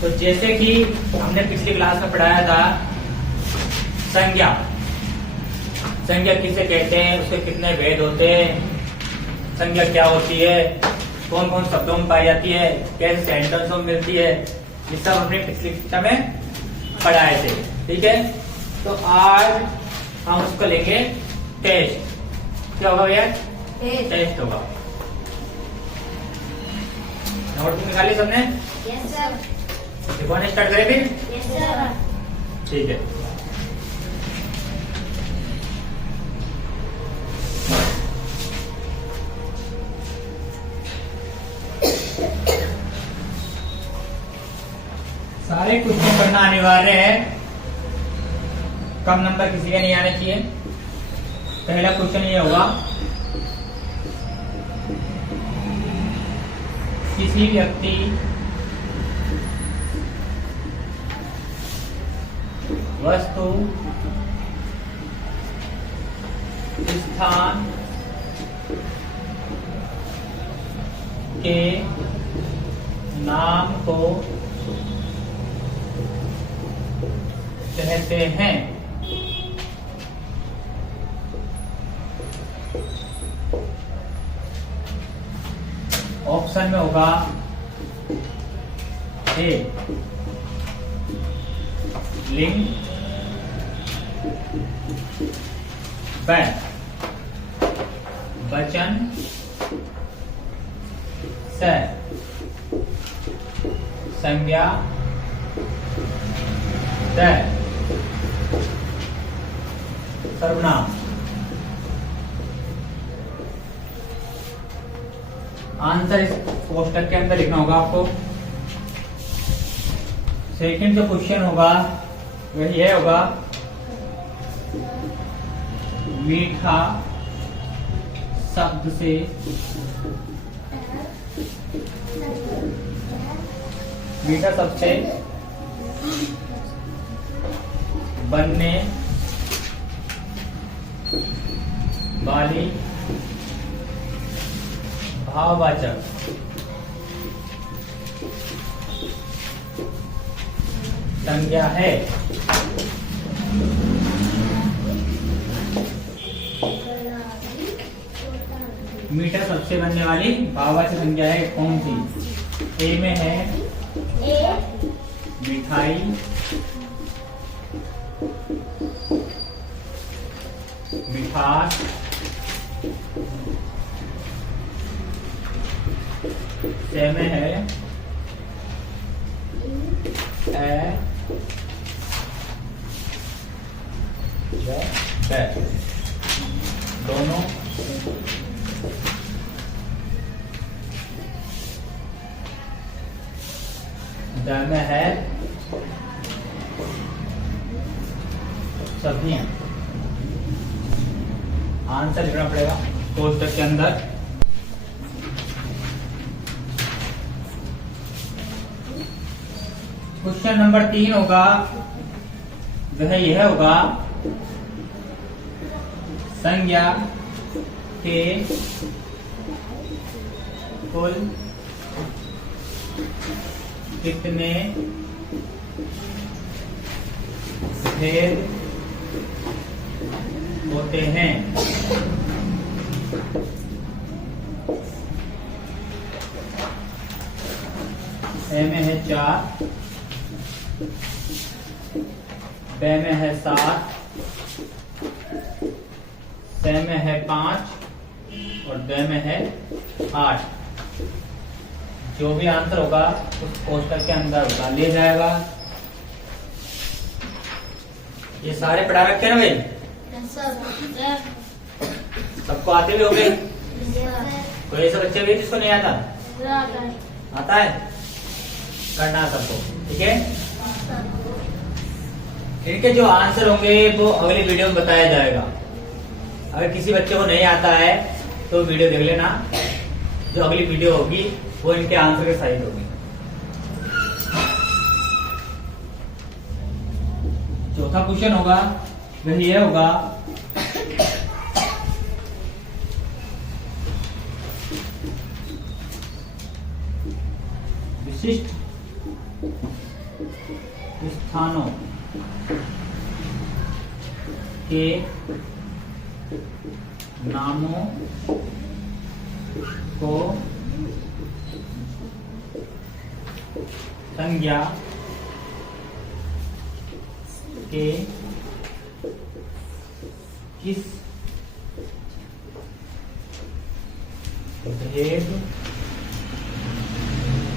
तो जैसे कि हमने पिछली क्लास में पढ़ाया था, संज्ञा संज्ञा किसे कहते हैं, उसके कितने भेद होते हैं, संज्ञा क्या होती है, कौन कौन शब्दों में पाई जाती है, कैसे सेंटेंसों में मिलती है, ये सब हमने पिछली कक्षा में पढ़ाए थे। ठीक है, तो आज हम उसको लेंगे टेस्ट। क्या होगा भैया? टेस्ट होगा। नोटबुक निकाली सबने? Yes sir. लिखवाने स्टार्ट करें फिर? Yes sir. ठीक है। सारे क्वेश्चन पढ़ना अनिवार्य है, कम नंबर किसी के नहीं आने चाहिए। पहला क्वेश्चन ये होगा, किसी व्यक्ति वस्तु स्थान के नाम को कहते हैं। ऑप्शन में होगा ए लिंग, ब वचन, स संज्ञा, द सर्वनाम। आंसर इस पोस्टर के अंदर लिखना होगा आपको। सेकंड जो क्वेश्चन होगा वही यह होगा, मीठा शब्द से बनने वाली भाववाचक संज्ञा है। मीठा सबसे बनने वाली भाववाचक संज्ञा है कौन सी? ए में है मिठाई, मिठास, से में है ए, दोनों द में है सभी। आंसर लिखना पड़ेगा पोस्टर के अंदर। क्वेश्चन नंबर 3 होगा, वह यह होगा, संज्ञा के कुल कितने भेद होते हैं? ए में है 4, ब में है 7, स में है 5 और द में है 8। जो भी आंसर होगा उस पोस्टर के अंदर होगा, ले जाएगा। ये सारे पढ़ा रखे ना भाई? सबको आते भी हो गए? कोई ऐसा बच्चे भी जिसको नहीं आता? आता है, करना है सबको। ठीक है, इनके जो आंसर होंगे वो अगली वीडियो में बताया जाएगा। अगर किसी बच्चे को नहीं आता है तो वीडियो देख लेना, जो अगली वीडियो होगी वो इनके आंसर के सहित होगी। चौथा क्वेश्चन होगा, वह यह होगा, विशिष्ट स्थानों के नामों को संज्ञा के किस भेद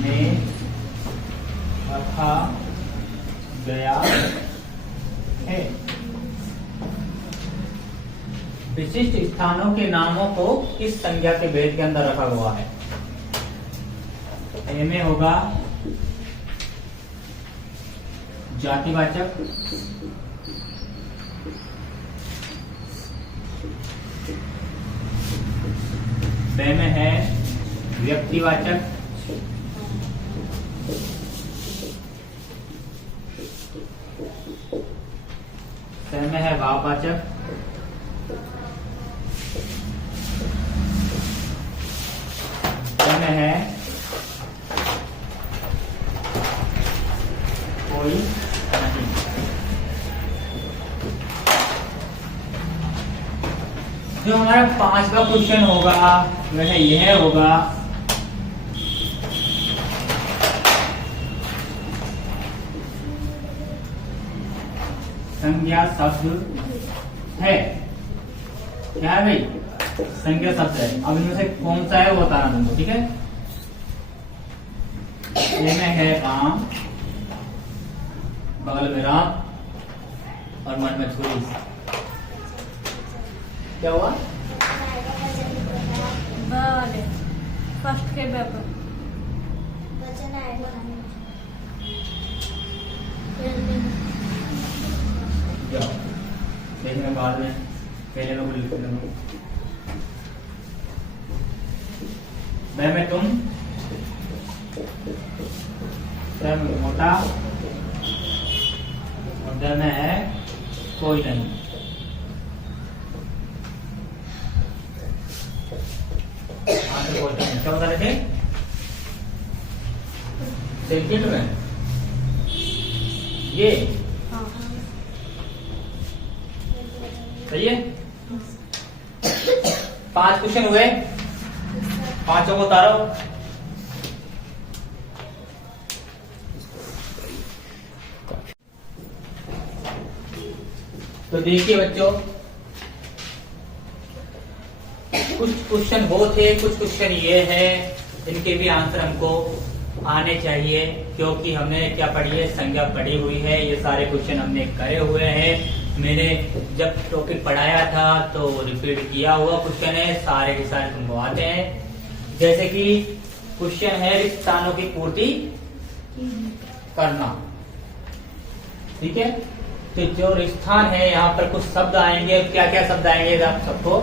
में रखा गया है। विशिष्ट स्थानों के नामों को किस संज्ञा के भेद के अंदर रखा हुआ है। ए में होगा जातिवाचक, ब में है व्यक्तिवाचक, स में है भाववाचक, ड में है कोई नहीं। जो हमारा 5वां क्वेश्चन होगा वह यह होगा संज्ञा शब्द है। क्या है भाई? संज्ञा शब्द है। अब इनमें से कौन सा है वो बताना तुमको, ठीक है। ए में है राम, बगल में राम और मन में छुरी। क्या हुआ? फर्स्ट के पेपर देखने बाद में पहले में लिख लूंगा। मैं में तुम, में मोटा और द में है कोई नहीं। क्या बता रहे थे? सेकंड में ये सही है। 5 क्वेश्चन हुए, 5 को उतारो। तो देखिए बच्चों, कुछ क्वेश्चन वो थे, कुछ क्वेश्चन ये है, इनके भी आंसर हमको आने चाहिए, क्योंकि हमने क्या पढ़ी है? संज्ञा पढ़ी हुई है। ये सारे क्वेश्चन हमने करे हुए हैं। मैंने जब टॉपिक पढ़ाया था तो रिपीट किया हुआ क्वेश्चन है, सारे के सारे तुमको आते हैं। जैसे कि क्वेश्चन है रिक्त स्थानों की पूर्ति करना, ठीक है। तो जो स्थान है यहाँ पर कुछ शब्द आएंगे, क्या क्या शब्द आएंगे आप सबको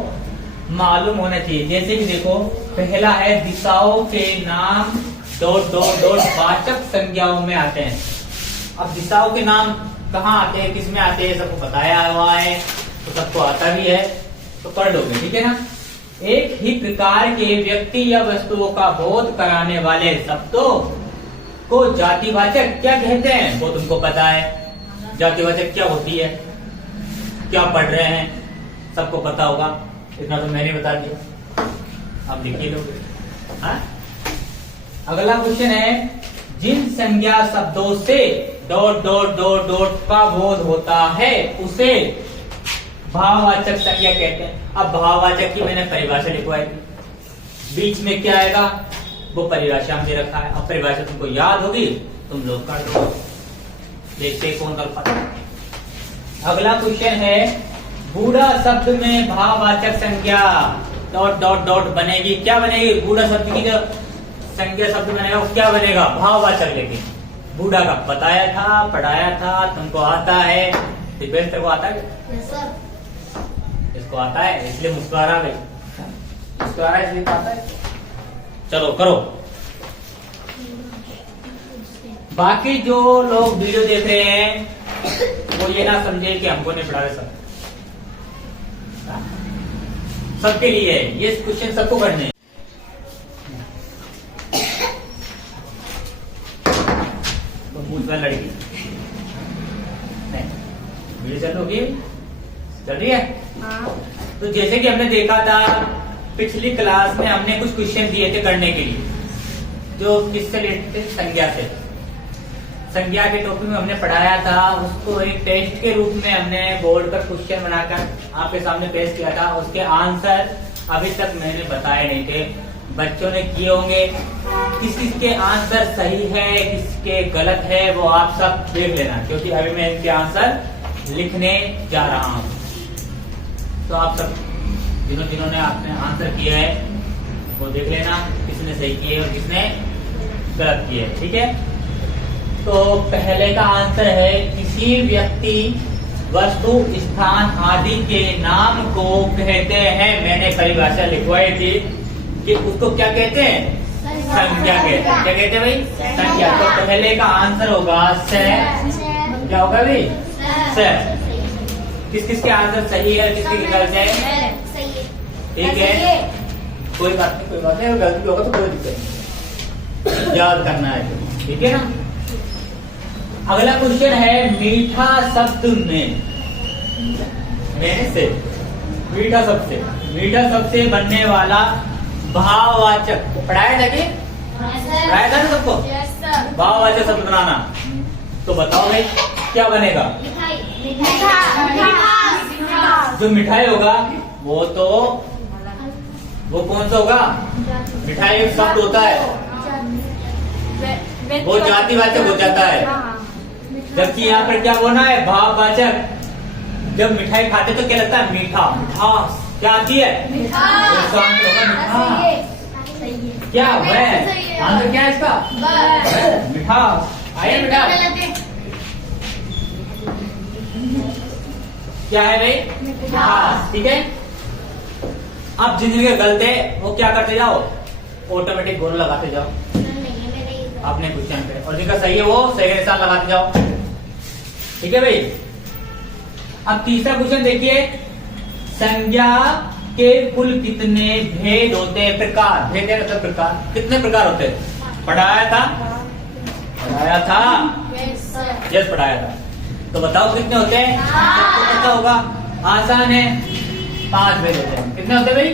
मालूम होना चाहिए। जैसे कि देखो, पहला है दिशाओं के नाम ... वाचक संज्ञाओं में आते हैं। अब दिशाओं के नाम कहाँ आते हैं, किस में आते हैं, सबको बताया हुआ है, तो सबको आता भी है, तो पढ़ लोगे, ठीक है ना। एक ही प्रकार के व्यक्ति या वस्तुओं का बोध कराने वाले शब्दों को जातिवाचक क्या कहते हैं, वो तुमको पता है। जातिवाचक क्या होती है, क्या पढ़ रहे हैं, सबको पता होगा, इतना तो मैंने बता दिया, अब देखिए लोगे। हाँ, अगला क्वेश्चन है, जिन संज्ञा शब्दों से ... का बोध होता है उसे भाववाचक संज्ञा कहते हैं। अब भाववाचक की मैंने परिभाषा लिखवाई थी, बीच में क्या आएगा वो परिभाषा हमने रखा है। अब परिभाषा तुमको याद होगी, तुम लोग कर दो, देखते कौन कर पाता है। अगला क्वेश्चन है, बूढ़ा शब्द में भाववाचक संज्ञा ... बनेगी, क्या बनेगी? बूढ़ा शब्द की जो संज्ञा शब्द बनेगा वो क्या बनेगा? भाववाचक। लेकिन बूढ़ा का बताया था, पढ़ाया था, तुमको आता है, दिपेश को आता है? इसको आता है, इसलिए मुस्कुरा गई, मुस्कुरा इसलिए आता है। चलो करो। बाकी जो लोग वीडियो देख रहे हैं वो ये ना समझे कि हमको नहीं पढ़ा रहे, सबके लिए है ये क्वेश्चन, सबको करने हैं। तो लड़की वीडियो चालू होगी, चल रही है। हाँ। तो जैसे कि हमने देखा था पिछली क्लास में, हमने कुछ क्वेश्चन दिए थे करने के लिए, जो किससे रिलेटेड थे, संज्ञा से। संज्ञा के टॉपिक में हमने पढ़ाया था, उसको एक टेस्ट के रूप में हमने बोर्ड पर क्वेश्चन बनाकर आपके सामने पेश किया था। उसके आंसर अभी तक मैंने बताए नहीं थे, बच्चों ने किए होंगे। किसके आंसर सही है, किसके गलत है, वो आप सब देख लेना, क्योंकि अभी मैं इनके आंसर लिखने जा रहा हूँ। तो आप सब जिन्होंने आपने आंसर किया है वो देख लेना, किसने सही किए और किसने गलत किए, ठीक है। तो पहले का आंसर है, किसी व्यक्ति, वस्तु, स्थान आदि के नाम को कहते हैं। मैंने परिभाषा लिखवाई थी कि उसको क्या कहते हैं, संज्ञा कहते हैं। क्या कहते हैं भाई, संज्ञा। तो पहले का आंसर होगा स। क्या होगा भाई, स। किस किस के आंसर सही है, किसकी गलत है, ठीक है। कोई बात नहीं, कोई बात नहीं, अगर गलती होगा तो कोई दिक्कत नहीं, याद करना है, ठीक है ना। अगला क्वेश्चन है, मीठा शब्द में से, मीठा शब्द से बनने वाला भाववाचक, पढ़ाया था कि पढ़ाया था ना सबको, भाववाचक शब्द बनाना। तो बताओ भाई क्या बनेगा, जो मिठाई होगा वो कौन सा होगा, मिठाई एक शब्द होता है, वो जातिवाचक हो जाता है। जबकि यहाँ पर क्या बोलना है, भाववाचक। जब मिठाई खाते तो क्या लगता है, मीठा, मिठास। क्या आती है, मिठास। क्या वह आंसर क्या है इसका, मिठास। आया मिठास क्या है भाई, मिठास, ठीक है। अब जिंदगी गलत है वो क्या करते जाओ, ऑटोमेटिक गोल लगाते जाओ अपने क्वेश्चन पे, और जिनका सही है वो सही के निशान लगाते जाओ, ठीक है भाई। अब तीसरा क्वेश्चन देखिए, संज्ञा के कुल कितने भेद होते हैं, प्रकार। भेद है मतलब प्रकार, कितने प्रकार होते हैं, पढ़ाया था यस पढ़ाया था। तो बताओ कितने होते हैं, सबको पता होगा, आसान है, 5 भेद होते हैं। कितने होते हैं भाई,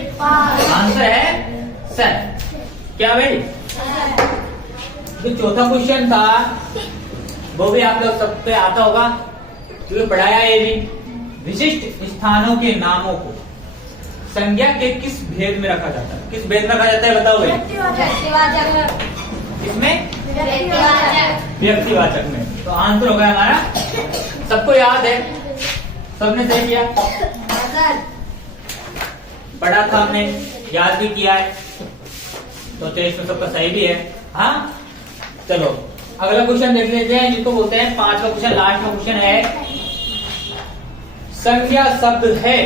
आंसर है सर। क्या भाई, जो चौथा क्वेश्चन था वो भी आप लोग सब पे आता होगा, क्योंकि पढ़ाया ये भी। विशिष्ट स्थानों के नामों को संज्ञा के किस भेद में रखा जाता है, किस भेद में रखा जाता है बताओ भाई, किसमें, व्यक्तिवाचक में। तो आंसर होगा हमारा, सबको याद है, सबने सही किया, पढ़ा था हमने, याद भी किया है, तो टेस्ट में सबका सही भी है। हाँ चलो अगला क्वेश्चन देख लेते हैं, जिसको बोलते हैं 5वां क्वेश्चन, लास्ट का क्वेश्चन है, संज्ञा शब्द है,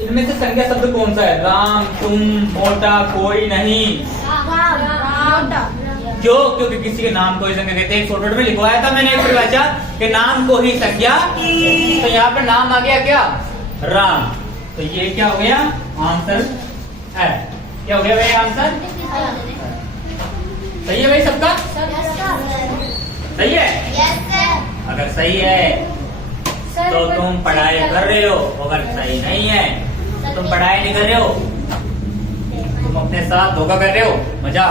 इनमें से संज्ञा शब्द कौन सा है, राम, तुम, मोटा, कोई नहीं। क्यों, क्योंकि किसी के नाम को ही संज्ञा कहते हैं। छोटे में लिखवाया था मैंने एक परिभाषा कि नाम को ही संज्ञा, तो यहाँ पर नाम आ गया क्या, राम। तो ये क्या हो गया, आंसर है। क्या हो गया भाई, आंसर सही है भाई सबका, सही है। अगर सही है तो तुम पढ़ाई कर रहे हो, अगर सही नहीं है तो तुम पढ़ाई नहीं कर रहे हो, तुम अपने साथ धोखा कर रहे हो, मजा।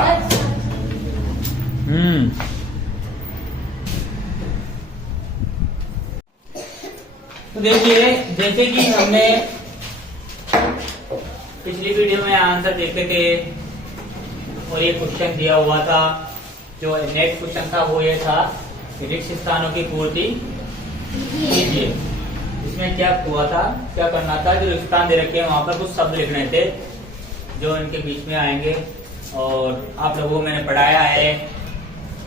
तो देखिए, जैसे कि हमने पिछली वीडियो में आंसर देखे थे और ये क्वेश्चन दिया हुआ था, जो नेक्स्ट क्वेश्चन था वो ये था, रिक्त स्थानों की पूर्ति कीजिए। इसमें क्या हुआ था, क्या करना था, जो रिक्त स्थान दे रखे हैं वहां पर कुछ शब्द लिखने थे जो इनके बीच में आएंगे, और आप लोगों को मैंने पढ़ाया है,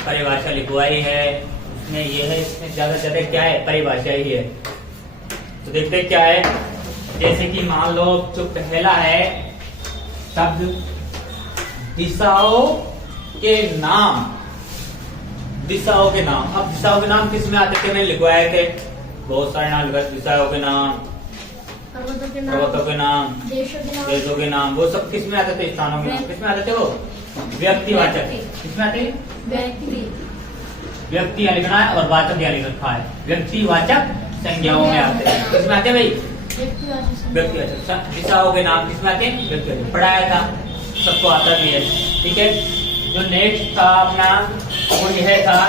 परिभाषा लिखवाई है, उसमें ये है, इसमें ज्यादा से ज्यादा क्या है, परिभाषा ही है। तो देखते क्या है, जैसे कि मान लो जो पहला है शब्द दिशाओं के नाम, दिशाओं के नाम। अब दिशाओं के नाम किस में आते थे, मैंने लिखवाए थे, बहुत सारे नाम लिखा, दिशाओं के नाम, पर्वतों के नाम, देशों के नाम, वो सब किस में आते थे, स्थानों के नाम किस में आते थे, वो व्यक्तिवाचक किस में आते हैं, व्यक्ति यहाँ लिखना है और वाचक यहाँ लिख रखा है, व्यक्तिवाचक संज्ञाओं में आते हैं। किसमें आते हैं भाई? व्यक्तिवाचक व्यक्तिवाचक। दिशाओं के नाम किसमें आते हैं? व्यक्तिवाचक। पढ़ाया था, सबको आता भी है। ठीक है, जो नेक्स्ट था अपना वो यह था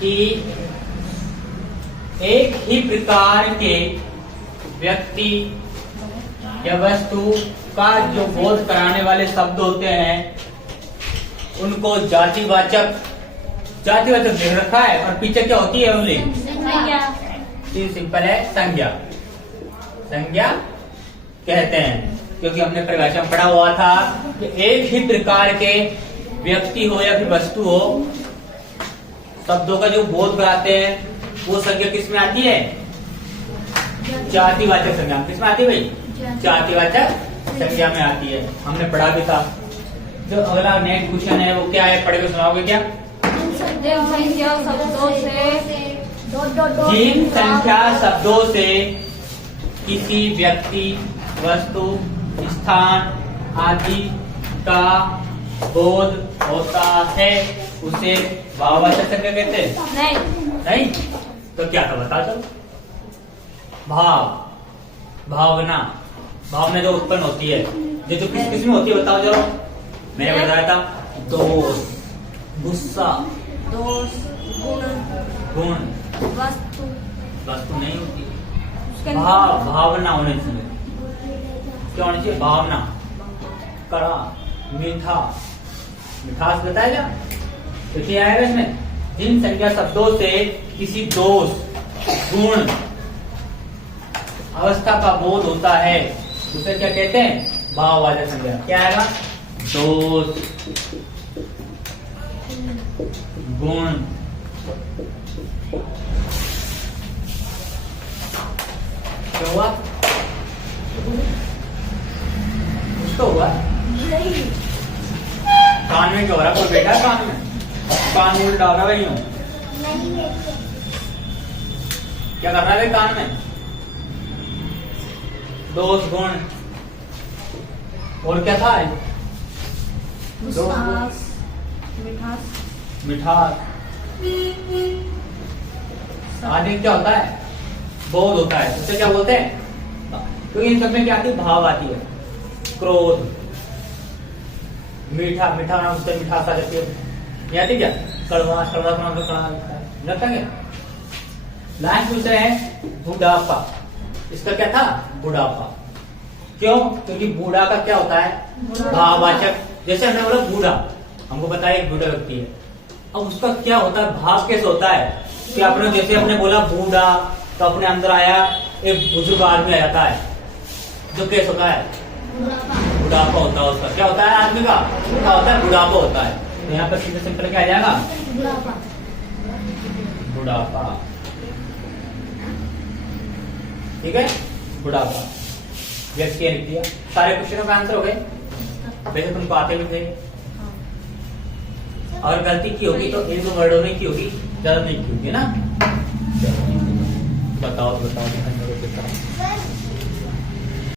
कि एक ही प्रकार के व्यक्ति या वस्तु का जो बोध कराने वाले शब्द होते हैं उनको जातिवाचक लिख रखा है। और पीछे क्या होती है ओनली? संज्ञा। सिंपल है, संज्ञा। संज्ञा कहते हैं, क्योंकि हमने परिभाषा में पढ़ा हुआ था कि एक ही प्रकार के व्यक्ति हो या फिर वस्तु हो, शब्दों का जो बोध कराते हैं वो संज्ञा किसमें आती है? जातिवाचक संज्ञा। किसमें आती है भाई? जातिवाचक संज्ञा में आती है। हमने पढ़ा भी था। जो अगला नेक्स्ट क्वेश्चन है वो क्या है, पढ़ के सुनाओगे क्या? जिन संख्या शब्दों से जिन संख्या शब्दों से किसी व्यक्ति, वस्तु, स्थान आदि का बोध होता है उसे भाववाचक संज्ञा कहते हैं। नहीं तो क्या था बता चलो? भावना जो उत्पन्न होती है, जो किस में होती है बताओ जरा। मैंने बताया था दोष, गुस्सा, दोष, गुण, वस्तु नहीं होती। भावना होनी चाहिए। क्या होनी चाहिए? भावना। कड़ा, मीठा, मिठास बताएगा तो क्या आएगा इसमें? जिन संज्ञा शब्दों से किसी दोष, गुण, अवस्था का बोध होता है उसे क्या कहते हैं? भाववाचक संज्ञा। क्या आएगा? दोष, गुण, क्या हुआ? कुछ तो हुआ। कान में क्या हो रहा? कोई बैठा है कान में? कान में डाल रहा है यूं? क्या कर रहा है कान में? दोष, गुण और क्या था? मिठास आदि क्या होता है? बोध होता है। उससे क्या बोलते हैं? क्योंकि इन सब में क्या आती है? भाव आती है। क्रोध, मीठा नाम से मिठास आ जाती है। ये आती क्या? कड़वा नाम से कड़ा लगता है। लास्ट दूसरे है बुढ़ापा। इसका क्या था? बुढ़ापा। क्यों? क्योंकि बूढ़ा का क्या होता है? भाववाचक। जैसे हमने बोला बूढ़ा, हमको बताया एक बूढ़ा व्यक्ति है। अब उसका क्या होता है? भाव कैसे होता है कि आपने जैसे हमने बोला बूढ़ा तो अपने अंदर आया एक बुजुर्ग आदमी आ जाता है, जो कैसे होता है? बुढ़ापा होता है उसका। क्या होता है आदमी का? क्या होता है? बुढ़ापा होता है। तो यहाँ पर सीधे सिंपल क्या आ जाएगा? बुढ़ापा। ठीक है, बुढ़ापा। लिख दिया। सारे क्वेश्चनों का आंसर हो गए। वैसे तुमको आते भी थे। और गलती की होगी तो एक दो वर्डों में की होगी, ज्यादा नहीं की होगी ना। बताओ